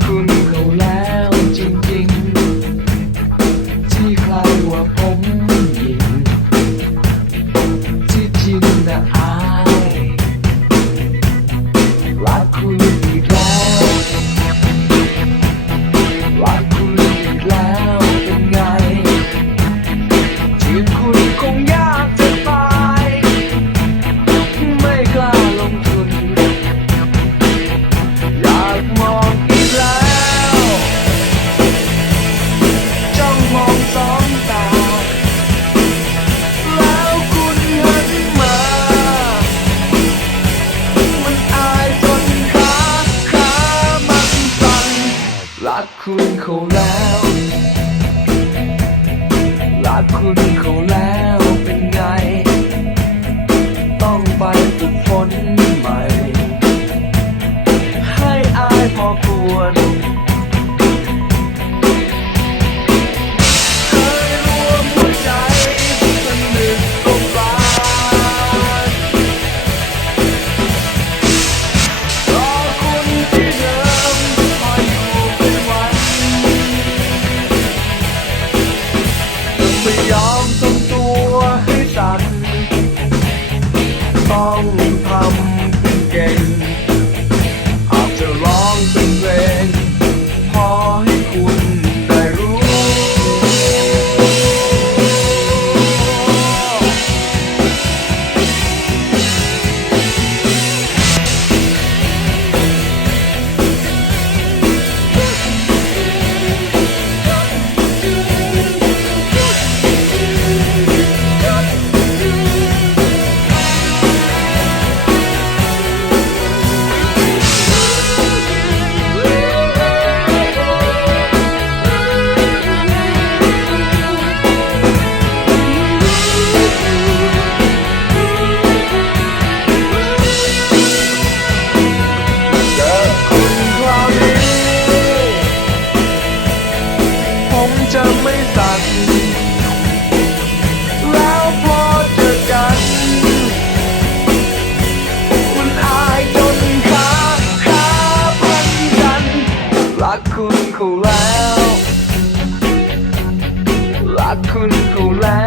Kun รักคุณเขาแล้วรักคุณเขาแล้วเป็นไง ต้องไปฝึกฝนใหม่ ให้อายพอควร คุณกูแล้ว